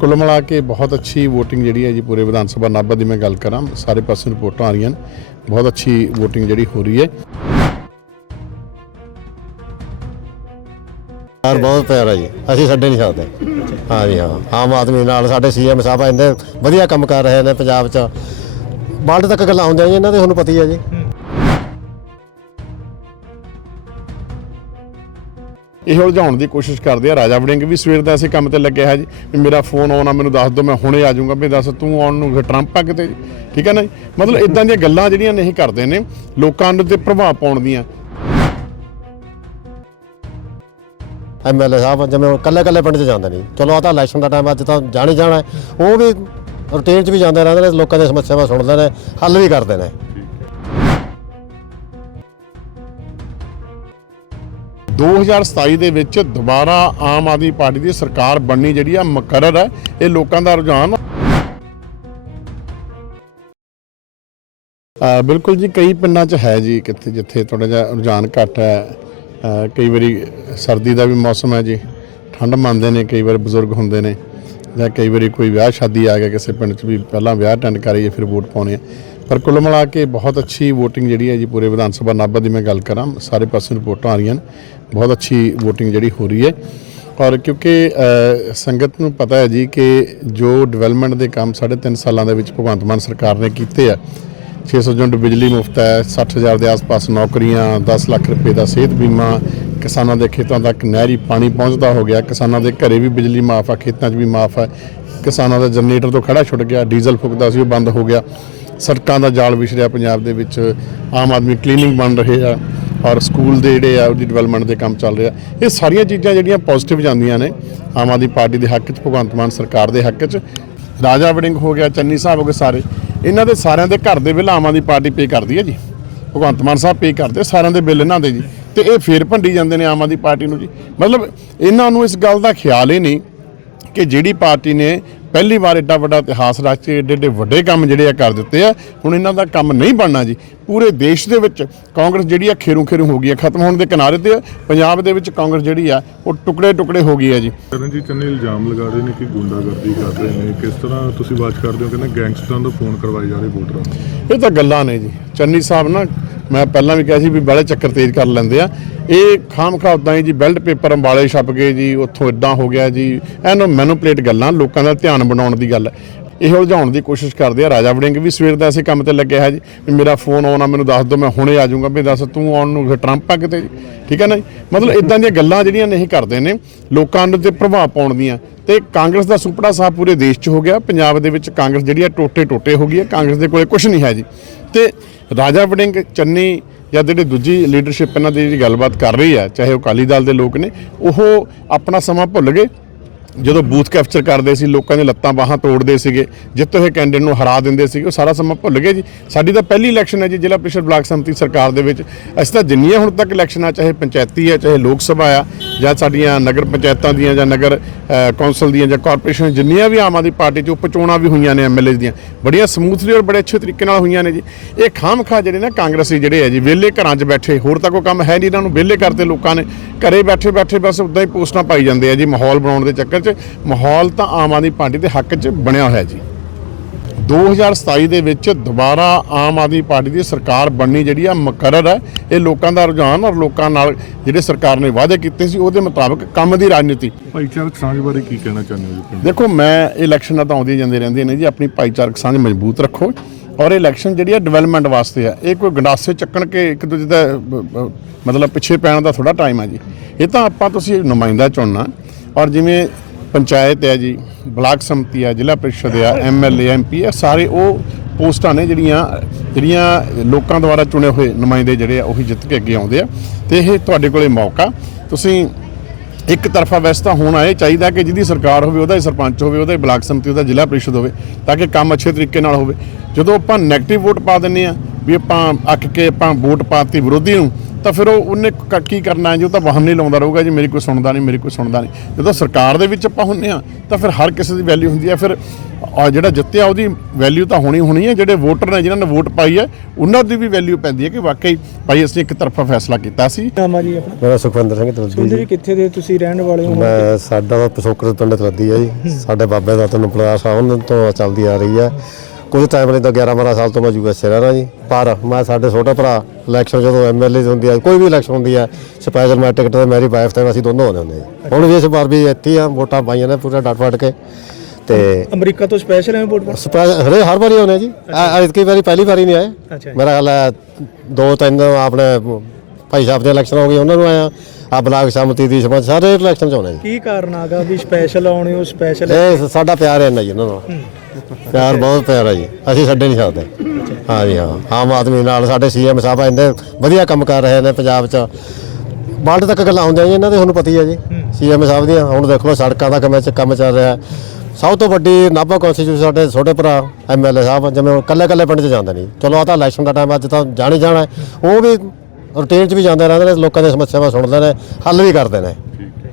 ਕੁੱਲ ਮਿਲਾ ਕੇ ਬਹੁਤ ਅੱਛੀ VOTING ਜਿਹੜੀ ਹੈ ਜੀ ਪੂਰੇ ਵਿਧਾਨ ਸਭਾ ਨਾਭਾ ਦੀ ਮੈਂ ਗੱਲ ਕਰਾਂ, ਸਾਰੇ ਪਾਸੇ ਰਿਪੋਰਟਾਂ ਆ ਰਹੀਆਂ ਨੇ, ਬਹੁਤ ਅੱਛੀ VOTING ਜਿਹੜੀ ਹੋ ਰਹੀ ਹੈ। ਯਾਰ ਬਹੁਤ ਪਿਆਰ ਹੈ ਜੀ, ਅਸੀਂ ਛੱਡੇ ਨਹੀਂ ਸਕਦੇ। ਹਾਂ ਜੀ, ਹਾਂ। ਆਮ ਆਦਮੀ ਨਾਲ ਸਾਡੇ ਸੀਐਮ ਸਾਹਿਬ ਇੰਨੇ ਵਧੀਆ ਕੰਮ ਕਰ ਰਹੇ ਨੇ ਪੰਜਾਬ 'ਚ। ਵਰਲਡ ਤੱਕ ਗੱਲਾਂ ਹੁੰਦੀਆਂ ਜੀ, ਇਹਨਾਂ ਦੇ, ਤੁਹਾਨੂੰ ਪਤਾ ਹੀ ਹੈ ਜੀ। ਇਹ ਉਲਝਾਉਣ ਦੀ ਕੋਸ਼ਿਸ਼ ਕਰਦੇ ਆ। ਰਾਜਾ ਵੜਿੰਗ ਵੀ ਸਵੇਰ ਦਾ ਇਸੇ ਕੰਮ ਤੇ ਲੱਗਿਆ ਹੈ ਜੀ ਵੀ ਮੇਰਾ ਫੋਨ ਆਉਣਾ, ਮੈਨੂੰ ਦੱਸ ਦਿਓ, ਮੈਂ ਹੁਣੇ ਆ ਜਾਊਂਗਾ। ਵੀ ਦੱਸ, ਤੂੰ ਆਉਣ ਨੂੰ ਟਰੰਪ ਆ ਕਿਤੇ? ਠੀਕ ਹੈ ਨਾ ਜੀ? ਮਤਲਬ ਇਦਾਂ ਦੀਆਂ ਗੱਲਾਂ ਜਿਹੜੀਆਂ ਨਹੀਂ ਕਰਦੇ ਨੇ, ਲੋਕਾਂ ਦੇ ਤੇ ਪ੍ਰਭਾਵ ਪਾਉਣ ਦੀਆਂ। ਐਮਐਲਏ ਸਾਹਿਬ, ਜਿਵੇਂ ਕੱਲੇ ਕੱਲੇ ਪਿੰਡ 'ਚ ਜਾਂਦੇ ਨਹੀਂ ਚਲੋ ਆ ਤਾਂ ਇਲੈਕਸ਼ਨ ਦਾ ਟਾਈਮ ਅੱਜ ਤਾਂ ਜਾਣੇ ਜਾਣਾ ਉਹ ਵੀ ਰੂਟੀਨ 'ਚ ਵੀ ਜਾਂਦੇ ਰਹਿੰਦੇ ਨੇ, ਲੋਕਾਂ ਦੀਆਂ ਸਮੱਸਿਆਵਾਂ ਸੁਣਦੇ ਨੇ, ਹੱਲ ਵੀ ਕਰਦੇ ਨੇ। 2027 ਦੇ ਵਿੱਚ ਦੁਬਾਰਾ ਆਮ ਆਦਮੀ ਪਾਰਟੀ ਦੀ ਸਰਕਾਰ ਬਣਨੀ ਜਿਹੜੀ ਆ ਮੁਕਰਰ ਹੈ, ਇਹ ਲੋਕਾਂ ਦਾ ਰੁਝਾਨ। ਬਿਲਕੁਲ ਜੀ, ਕਈ ਪਿੰਡਾਂ 'ਚ ਹੈ ਜੀ, ਕਿੱਥੇ ਜਿੱਥੇ ਥੋੜਾ ਜਿਹਾ ਰੁਝਾਨ ਘੱਟ ਹੈ। ਕਈ ਵਾਰੀ ਸਰਦੀ ਦਾ ਵੀ ਮੌਸਮ ਹੈ ਜੀ, ਠੰਡ ਮੰਨਦੇ ਨੇ, ਕਈ ਵਾਰ ਬਜ਼ੁਰਗ ਹੁੰਦੇ ਨੇ। ਜਾਂ ਕਈ ਵਾਰੀ ਕੋਈ ਵਿਆਹ ਸ਼ਾਦੀ ਆ ਗਿਆ, ਕਿਸੇ ਪਿੰਡ 'ਚ ਵੀ ਪਹਿਲਾਂ ਵਿਆਹ ਅਟੈਂਡ ਕਰੀਏ, ਫਿਰ ਵੋਟ ਪਾਉਣੇ ਆ ਪਰ ਕੁੱਲ ਮਿਲਾ ਕੇ ਬਹੁਤ ਅੱਛੀ VOTING ਜਿਹੜੀ ਹੈ ਜੀ ਪੂਰੇ ਵਿਧਾਨ ਸਭਾ ਨਾਭਾ ਦੀ ਮੈਂ ਗੱਲ ਕਰਾਂ, ਸਾਰੇ ਪਾਸੇ ਰਿਪੋਰਟਾਂ ਆ ਰਹੀਆਂ ਨੇ, ਬਹੁਤ ਅੱਛੀ VOTING ਜਿਹੜੀ ਹੋ ਰਹੀ ਹੈ। ਔਰ ਕਿਉਂਕਿ ਸੰਗਤ ਨੂੰ ਪਤਾ ਹੈ ਜੀ ਕਿ ਜੋ ਡਿਵੈਲਪਮੈਂਟ ਦੇ ਕੰਮ ਸਾਢੇ ਤਿੰਨ ਸਾਲਾਂ ਦੇ ਵਿੱਚ ਭਗਵੰਤ ਮਾਨ ਸਰਕਾਰ ਨੇ ਕੀਤੇ ਆ 600 ਯੂਨਿਟ ਬਿਜਲੀ ਮੁਫਤ ਹੈ 60000 ਦੇ ਆਸ-ਪਾਸ ਨੌਕਰੀਆਂ 10 ਲੱਖ ਰੁਪਏ ਦਾ ਸਿਹਤ ਬੀਮਾ, ਕਿਸਾਨਾਂ ਦੇ ਖੇਤਾਂ ਤੱਕ ਨਹਿਰੀ ਪਾਣੀ ਪਹੁੰਚਦਾ ਹੋ ਗਿਆ, ਕਿਸਾਨਾਂ ਦੇ ਘਰੇ ਵੀ ਬਿਜਲੀ ਮਾਫ ਆ, ਖੇਤਾਂ 'ਚ ਵੀ ਮਾਫ ਹੈ ਕਿਸਾਨਾਂ ਦਾ ਜਨਰੇਟਰ ਤੋਂ ਖੜਾ ਛੁੱਟ ਗਿਆ, ਡੀਜ਼ਲ ਫੁਕਦਾ ਸੀ, ਉਹ ਬੰਦ ਹੋ ਗਿਆ। ਸੜਕਾਂ ਦਾ ਜਾਲ ਵਿਛ ਰਿਹਾ ਪੰਜਾਬ ਦੇ ਵਿੱਚ, ਆਮ ਆਦਮੀ ਕਲੀਨਿੰਗ ਬਣ ਰਹੇ ਆ ਔਰ ਸਕੂਲ ਦੇ ਜਿਹੜੇ ਆ, ਉਹਦੀ ਡਿਵੈਲਪਮੈਂਟ ਦੇ ਕੰਮ ਚੱਲ ਰਿਹਾ। ਇਹ ਸਾਰੀਆਂ ਚੀਜ਼ਾਂ ਜਿਹੜੀਆਂ ਪੋਜ਼ਿਟਿਵ ਜਾਂਦੀਆਂ ਨੇ, ਆਮ ਆਦਮੀ ਪਾਰਟੀ ਦੇ ਹੱਕ 'ਚ, ਭਗਵੰਤ ਮਾਨ ਸਰਕਾਰ ਦੇ ਹੱਕ 'ਚ। ਰਾਜਾ ਵੜਿੰਗ ਹੋ ਗਿਆ, ਚੰਨੀ ਸਾਹਿਬ ਹੋ ਗਏ ਸਾਰੇ, ਇਹਨਾਂ ਦੇ ਸਾਰਿਆਂ ਦੇ ਘਰ ਦੇ ਬਿੱਲ ਆਮ ਆਦਮੀ ਪਾਰਟੀ ਪੇ ਕਰਦੀ ਹੈ ਜੀ। ਭਗਵੰਤ ਮਾਨ ਸਾਹਿਬ ਪੇ ਕਰਦੇ, ਸਾਰਿਆਂ ਦੇ ਬਿੱਲ ਇਹਨਾਂ ਦੇ ਜੀ। ਤੇ ਇਹ ਫੇਰ ਭੰਡੀ ਜਾਂਦੇ ਨੇ ਆਮ ਆਦਮੀ ਪਾਰਟੀ ਨੂੰ ਜੀ। ਮਤਲਬ ਇਹਨਾਂ ਨੂੰ ਇਸ ਗੱਲ ਦਾ ਖਿਆਲ ਹੀ ਨਹੀਂ ਕਿ ਜਿਹੜੀ ਪਾਰਟੀ ਨੇ ਪਹਿਲੀ ਵਾਰ ਏਡਾ ਵੱਡਾ ਇਤਿਹਾਸ ਰਚ ਕੇ ਏਡੇ ਏਡੇ ਵੱਡੇ ਕੰਮ ਜਿਹੜੇ ਆ ਕਰ ਦਿੱਤੇ ਆ ਹੁਣ ਇਹਨਾਂ ਦਾ ਕੰਮ ਨਹੀਂ ਬਣਨਾ ਜੀ। ਪੂਰੇ ਦੇਸ਼ ਦੇ ਵਿੱਚ ਕਾਂਗਰਸ ਜਿਹੜੀ ਆ ਖੇਰੂ ਖੇਰੂ ਹੋ ਗਈ ਆ ਖਤਮ ਹੋਣ ਦੇ ਕਿਨਾਰੇ ਤੇ ਆ ਪੰਜਾਬ ਦੇ ਵਿੱਚ ਕਾਂਗਰਸ ਜਿਹੜੀ ਆ ਉਹ ਟੁਕੜੇ ਟੁਕੜੇ ਹੋ ਗਈ ਆ ਜੀ। ਕਰਨਜੀਤ ਚੰਨੀ ਇਲਜ਼ਾਮ ਲਗਾ ਰਹੇ ਨੇ ਕਿ ਗੁੰਡਾਗਰਦੀ ਕਰ ਰਹੇ ਨੇ। ਕਿਸ ਤਰ੍ਹਾਂ ਤੁਸੀਂ ਵਾਚ ਕਰਦੇ ਹੋ ਕਹਿੰਦੇ ਗੈਂਗਸਟਰਾਂ ਤੋਂ ਫੋਨ ਕਰਵਾਏ ਜਾ ਰਹੇ ਵੋਟਰਾਂ ਨੂੰ? ਇਹ ਤਾਂ ਗੱਲਾਂ ਨੇ ਜੀ। ਚੰਨੀ ਸਾਹਿਬ ਨਾ ਮੈਂ ਪਹਿਲਾਂ ਵੀ ਕਿਹਾ ਸੀ ਵੀ ਬੜੇ ਚੱਕਰ ਤੇਜ਼ ਕਰ ਲੈਂਦੇ ਆ ਇਹ ਖਾਮਖਾ ਉਦਾਂ ਹੀ ਜੀ ਬੈਲਟ ਪੇਪਰ ਅੰਬਾਲੇ ਛਪ ਗਏ ਜੀ, ਉੱਥੋਂ ਇਦਾਂ ਹੋ ਗਿਆ ਜੀ ਇਹਨੂੰ ਮੈਨੂਪਲੇਟ ਗੱਲਾਂ, ਲੋਕਾਂ ਦਾ ਧਿਆਨ ਬਣਾਉਣ ਦੀ ਗੱਲ ਹੈ। ਇਹ ਉਲਝਾਉਣ ਦੀ ਕੋਸ਼ਿਸ਼ ਕਰਦੇ ਆ। ਰਾਜਾ ਵੜਿੰਗ ਵੀ ਸਵੇਰ ਦਾ ਐਸੇ ਕੰਮ ਤੇ ਲੱਗਿਆ ਹੈ ਜੀ, ਵੀ ਮੇਰਾ ਫੋਨ ਆਉਣਾ, ਮੈਨੂੰ ਦੱਸ ਦਿਓ, ਮੈਂ ਹੁਣੇ ਆ ਜਾਊਂਗਾ। ਵੀ ਦੱਸ, ਤੂੰ ਆਉਣ ਨੂੰ ਟਰੰਪ ਆ ਕਿਤੇ? ਠੀਕ ਹੈ ਨਾ ਜੀ? ਮਤਲਬ ਇਦਾਂ ਦੀਆਂ ਗੱਲਾਂ ਜਿਹੜੀਆਂ ਨਹੀਂ ਕਰਦੇ ਨੇ, ਲੋਕਾਂ ਨੂੰ ਤੇ ਪ੍ਰਭਾਵ ਪਾਉਣ ਦੀਆਂ। ਤੇ ਕਾਂਗਰਸ ਦਾ ਸੁਪੜਾ ਸਾਹਿਬ ਪੂਰੇ ਦੇਸ਼ 'ਚ ਹੋ ਗਿਆ। ਪੰਜਾਬ ਦੇ ਵਿੱਚ ਕਾਂਗਰਸ ਜਿਹੜੀ ਆ ਟੋਟੇ ਟੋਟੇ ਹੋ ਗਈ ਹੈ। ਕਾਂਗਰਸ ਦੇ ਕੋਲੇ ਕੁਝ ਨਹੀਂ ਹੈ ਜੀ। ਤੇ ਰਾਜਾ ਵੜਿੰਗ, ਚੰਨੀ ਜਾਂ ਜਿਹੜੀ ਦੂਜੀ ਲੀਡਰਸ਼ਿਪ ਇਹਨਾਂ ਦੀ ਜਿਹੜੀ ਗੱਲਬਾਤ ਕਰ ਰਹੀ ਹੈ, ਚਾਹੇ ਉਹ ਅਕਾਲੀ ਦਲ ਦੇ ਲੋਕ ਨੇ, ਉਹ ਆਪਣਾ ਸਮਾਂ ਭੁੱਲ ਗਏ। ਜਦੋਂ ਬੂਥ ਕੈਪਚਰ ਕਰਦੇ ਸੀ, ਲੋਕਾਂ ਦੇ ਲੱਤਾਂ ਬਾਹਾਂ ਤੋੜਦੇ ਸੀਗੇ ਜਿੱਤ ਹੋਏ ਕੈਂਡੀਡੇਟ ਨੂੰ ਹਰਾ ਦਿੰਦੇ ਸੀਗੇ, ਉਹ ਸਾਰਾ ਸਮਾਂ ਭੁੱਲ ਗਏ ਜੀ। ਸਾਡੀ ਤਾਂ ਪਹਿਲੀ ਇਲੈਕਸ਼ਨ ਹੈ ਜੀ, ਜ਼ਿਲ੍ਹਾ ਪ੍ਰੀਸ਼ਦ ਬਲਾਕ ਸੰਮਤੀ ਸਰਕਾਰ ਦੇ ਵਿੱਚ। ਅਸੀਂ ਤਾਂ ਜਿੰਨੀਆਂ ਹੁਣ ਤੱਕ ਇਲੈਕਸ਼ਨਾਂ ਚਾਹੇ ਪੰਚਾਇਤੀ ਹੈ ਚਾਹੇ ਲੋਕ ਸਭਾ ਆ, ਜਾਂ ਸਾਡੀਆਂ ਨਗਰ ਪੰਚਾਇਤਾਂ ਦੀਆਂ, ਜਾਂ ਨਗਰ ਕੌਂਸਲ ਦੀਆਂ, ਜਾਂ ਕਾਰਪੋਰੇਸ਼ਨ, ਜਿੰਨੀਆਂ ਵੀ ਆਮ ਆਦਮੀ ਪਾਰਟੀ 'ਚ ਉਪਚੋਣਾਂ ਵੀ ਹੋਈਆਂ ਨੇ ਐਮਐਲਏ ਦੀਆਂ, ਬੜੀਆਂ ਸਮੂਥਲੀ ਔਰ ਬੜੇ ਅੱਛੇ ਤਰੀਕੇ ਨਾਲ ਹੋਈਆਂ ਨੇ ਜੀ। ਇਹ ਖਾਮਖਾ ਜਿਹੜੇ ਨਾ ਕਾਂਗਰਸੀ ਜਿਹੜੇ ਆ ਜੀ, ਵਿਹਲੇ ਘਰਾਂ 'ਚ ਬੈਠੇ, ਹੋਰ ਤਾਂ ਕੋਈ ਕੰਮ ਹੈ ਨਹੀਂ, ਇਹਨਾਂ ਨੂੰ ਵਿਹਲੇ ਕਰਤੇ ਲੋਕਾਂ ਨੇ। ਘਰੇ ਬੈਠੇ ਬੈਠੇ ਬਸ ਉਦਾਂ ਹੀ ਪੋਸਟਾਂ ਪਾਈ ਜਾਂਦੇ ਆ ਜੀ, ਮਾਹੌਲ ਬਣਾਉਣ ਦੇ ਚੱਕਰ 'ਚ ਮਾਹੌਲ ਤਾਂ ਆਮ ਆਦਮੀ ਪਾਰਟੀ ਦੇ ਹੱਕ 'ਚ ਬਣਿਆ ਹੋਇਆ ਜੀ। 2027 ਦੇ ਵਿੱਚ ਦੁਬਾਰਾ ਆਮ ਆਦਮੀ ਪਾਰਟੀ ਦੀ ਸਰਕਾਰ ਬਣਨੀ ਜਿਹੜੀ ਆ ਮੁਕਰਰ ਹੈ। ਇਹ ਲੋਕਾਂ ਦਾ ਰੁਝਾਨ ਔਰ ਲੋਕਾਂ ਨਾਲ ਜਿਹੜੇ ਸਰਕਾਰ ਨੇ ਵਾਅਦੇ ਕੀਤੇ ਸੀ ਉਹਦੇ ਮੁਤਾਬਕ ਕੰਮ ਦੀ ਰਾਜਨੀਤੀ। ਭਾਈਚਾਰਕ ਸਾਂਝ ਬਾਰੇ ਕੀ ਕਹਿਣਾ ਚਾਹੁੰਦੇ ਹੋ ਜੀ ਦੇਖੋ ਮੈਂ ਇਲੈਕਸ਼ਨਾਂ ਤਾਂ ਆਉਂਦੀਆਂ ਜਾਂਦੀਆਂ ਰਹਿੰਦੀਆਂ ਨੇ ਜੀ ਆਪਣੀ ਭਾਈਚਾਰਕ ਸਾਂਝ ਮਜ਼ਬੂਤ ਰੱਖੋ। ਔਰ ਇਲੈਕਸ਼ਨ ਜਿਹੜੀ ਆ ਡਿਵੈਲਪਮੈਂਟ ਵਾਸਤੇ ਆ ਇਹ ਕੋਈ ਗੰਡਾਸੇ ਚੱਕਣ ਕੇ ਇੱਕ ਦੂਜੇ ਦਾ ਮਤਲਬ ਪਿੱਛੇ ਪੈਣ ਦਾ ਥੋੜਾ ਟਾਈਮ ਆ ਜੀ। ਇਹ ਤਾਂ ਆਪਾਂ ਤੁਸੀਂ ਨੁਮਾਇੰਦਾ ਚੁਣਨਾ। ਔਰ ਜਿਵੇਂ ਪੰਚਾਇਤ ਹੈ ਜੀ, ਬਲਾਕ ਸੰਮਤੀ ਆ, ਜ਼ਿਲ੍ਹਾ ਪ੍ਰੀਸ਼ਦ ਆ ਐਮਐਲਏ ਐਮਪੀ ਆ, ਸਾਰੇ ਉਹ ਪੋਸਟਾਂ ਨੇ ਜਿਹੜੀਆਂ ਜਿਹੜੀਆਂ ਲੋਕਾਂ ਦੁਆਰਾ ਚੁਣੇ ਹੋਏ ਨੁਮਾਇੰਦੇ ਜਿਹੜੇ ਆ, ਉਹੀ ਜਿੱਤ ਕੇ ਅੱਗੇ ਆਉਂਦੇ ਆ। ਤੇ ਇਹ ਤੁਹਾਡੇ ਕੋਲੇ ਮੌਕਾ। ਤੁਸੀਂ ਇੱਕ ਤਰਫਾ ਵੈਸੇ ਤਾਂ ਹੋਣਾ ਇਹ ਚਾਹੀਦਾ ਕਿ ਜਿਹਦੀ ਸਰਕਾਰ ਹੋਵੇ, ਉਹਦਾ ਹੀ ਸਰਪੰਚ ਹੋਵੇ, ਉਹਦਾ ਹੀ ਬਲਾਕ ਸੰਮਤੀ, ਉਹਦਾ ਜ਼ਿਲ੍ਹਾ ਪ੍ਰੀਸ਼ਦ ਹੋਵੇ, ਤਾਂ ਕਿ ਕੰਮ ਅੱਛੇ ਤਰੀਕੇ ਨਾਲ ਹੋਵੇ। ਜਦੋਂ ਆਪਾਂ ਨੈਗੇਟਿਵ ਵੋਟ ਪਾ ਦਿੰਨੇ ਆ, ਵੀ ਆਪਾਂ ਅੱਕ ਕੇ ਆਪਾਂ ਵੋਟ ਪਾਤੀ ਵਿਰੋਧੀ ਨੂੰ ਤਾਂ ਫਿਰ ਉਹ ਉਹਨੇ ਕ- ਕਰਨਾ ਜੀ? ਉਹ ਤਾਂ ਵਾਹਨ ਨਹੀਂ ਲਾਉਂਦਾ ਰਹੂਗਾ ਜੀ ਮੇਰੀ ਕੋਈ ਸੁਣਦਾ ਨਹੀਂ ਮੇਰੀ ਕੋਈ ਸੁਣਦਾ ਨਹੀਂ। ਜਦੋਂ ਸਰਕਾਰ ਦੇ ਵਿੱਚ ਆਪਾਂ ਹੁੰਨੇ ਆ ਤਾਂ ਫਿਰ ਹਰ ਕਿਸੇ ਦੀ ਵੈਲਿਊ ਹੁੰਦੀ ਹੈ। ਫਿਰ ਆ ਜਿਹੜਾ ਜਿੱਤਿਆ ਉਹਦੀ ਵੈਲਿਊ ਤਾਂ ਹੋਣੀ ਹੋਣੀ ਹੈ। ਜਿਹੜੇ ਵੋਟਰ ਨੇ ਜਿਨ੍ਹਾਂ ਨੇ ਵੋਟ ਪਾਈ ਹੈ ਉਹਨਾਂ ਦੀ ਵੀ ਵੈਲਿਊ ਪੈਂਦੀ ਹੈ ਕਿ ਵਾਕਈ ਭਾਈ ਅਸੀਂ ਇੱਕ ਤਰਫਾ ਫੈਸਲਾ ਕੀਤਾ ਸੀ। ਨਾਮ ਆ ਜੀ ਆਪਣਾ? ਮੇਰਾ ਸੁਖਵਿੰਦਰ ਸਿੰਘ ਤਲਦੀ ਜੀ। ਜੀ ਕਿੱਥੇ ਦੇ ਤੁਸੀਂ ਰਹਿਣ ਵਾਲੇ ਹੋ? ਮੈਂ ਸਾਡਾ ਤਾਂ ਪਿਛੋਕਰ ਪਿੰਡ ਤਲਦੀ ਹੈ ਜੀ। ਸਾਡੇ ਬਾਬੇ ਦਾ ਤੁਹਾਨੂੰ ਪ੍ਰਕਾਸ਼ ਆ ਉਹਨਾਂ ਤੋਂ ਚੱਲਦੀ ਆ ਰਹੀ ਹੈ। ਕੁਝ ਟਾਈਮ ਲਈ ਤਾਂ 11 12 ਸਾਲ ਤੋਂ ਮੈਂ ਯੂਐਸਏ ਰਹਿਣਾ ਜੀ। ਪਰ ਮੈਂ ਸਾਡੇ ਛੋਟੇ ਭਰਾ ਇਲੈਕਸ਼ਨ ਜਦੋਂ ਐਮਐਲਏ ਹੁੰਦੀ ਹੈ ਕੋਈ ਵੀ ਇਲੈਕਸ਼ਨ ਹੁੰਦੀ ਹੈ ਸਪੈਸ਼ਲ ਮੈਂ ਟਿਕਟ ਤੇ ਮੇਰੀ ਵਾਈਫ ਤੇ ਅਸੀਂ ਦੋਨੋਂ ਆਉਂਦੇ ਹੁੰਦੇ ਜੀ। ਹੁਣ ਵੀ ਇਸ ਵਾਰ ਵੀ ਇੱਥੇ ਹੀ ਆ ਵੋਟਾਂ ਪਾਈਆਂ ਨੇ ਪੂਰਾ ਡਟ ਫਟ ਕੇ। ਤੇ ਅਮਰੀਕਾ ਤੋਂ ਸਪੈਸ਼ਲ ਹੈ ਵੋਟ ਸਪੈਸ਼ਲ ਹਰੇ ਹਰ ਵਾਰੀ ਆਉਂਦੇ ਆ ਜੀ। ਐਤਕੀ ਵਾਰੀ ਪਹਿਲੀ ਵਾਰੀ ਨਹੀਂ ਆਏ। ਮੇਰਾ ਖਿਆਲ ਹੈ ਦੋ ਤਿੰਨ ਆਪਣੇ ਭਾਈ ਸਾਹਿਬ ਦੇ ਇਲੈਕਸ਼ਨ ਹੋ ਗਏ ਉਹਨਾਂ ਨੂੰ ਆਇਆ ਆ। ਬਲਾਕ ਸਮਤੀ ਦੀ ਸਮਝ ਸਾਰੇ ਇਲੈਕਸ਼ਨ ਚ ਆਉਣੇ ਜੀ। ਕੀ ਕਾਰਨ ਆਗਾ ਵੀ ਸਪੈਸ਼ਲ ਆਉਣੇ ਹੋ ਸਪੈਸ਼ਲ ਇਹ ਸਾਡਾ ਪਿਆਰ ਹੈ ਨਾ ਜੀ ਉਹਨਾਂ ਨਾਲ ਪਿਆਰ ਬਹੁਤ ਪਿਆਰ ਹੈ ਜੀ। ਅਸੀਂ ਛੱਡੇ ਨਹੀਂ ਸਕਦੇ। ਹਾਂ ਜੀ, ਹਾਂ। ਆਮ ਆਦਮੀ ਨਾਲ ਸਾਡੇ ਸੀਐਮ ਸਾਹਿਬ ਇੰਨੇ ਵਧੀਆ ਕੰਮ ਕਰ ਰਹੇ ਨੇ ਪੰਜਾਬ 'ਚ। ਵਰਲਡ ਤੱਕ ਗੱਲਾਂ ਹੁੰਦੀਆਂ ਜੀ, ਇਹਨਾਂ ਦੇ ਤੁਹਾਨੂੰ ਪਤਾ ਹੀ ਹੈ ਜੀ। ਸੀਐਮ ਸਾਹਿਬ ਦੀਆਂ। ਹੁਣ ਦੇਖ ਲਓ ਸੜਕਾਂ ਦਾ ਕੰਮ ਚ ਕੰਮ ਚੱਲ ਰਿਹਾ। ਸਭ ਤੋਂ ਵੱਡੀ ਨਾਭਾ ਕਨਸਟੀਚਿਊਸ਼ਨ ਸਾਡੇ ਛੋਟੇ ਭਰਾ ਐਮਐਲਏ ਸਾਹਿਬ, ਜਿਵੇਂ ਉਹ ਕੱਲੇ ਕੱਲੇ ਪਿੰਡ 'ਚ ਜਾਂਦੇ ਨਹੀਂ ਚਲੋ ਆ ਤਾਂ ਇਲੈਕਸ਼ਨ ਦਾ ਟਾਈਮ ਅੱਜ ਤਾਂ ਜਾਣੀ ਜਾਣਾ ਉਹ ਵੀ ਰੂਟੀਨ 'ਚ ਵੀ ਜਾਂਦੇ ਰਹਿੰਦੇ ਨੇ, ਲੋਕਾਂ ਦੀਆਂ ਸਮੱਸਿਆਵਾਂ ਸੁਣਦੇ ਨੇ, ਹੱਲ ਵੀ ਕਰਦੇ ਨੇ।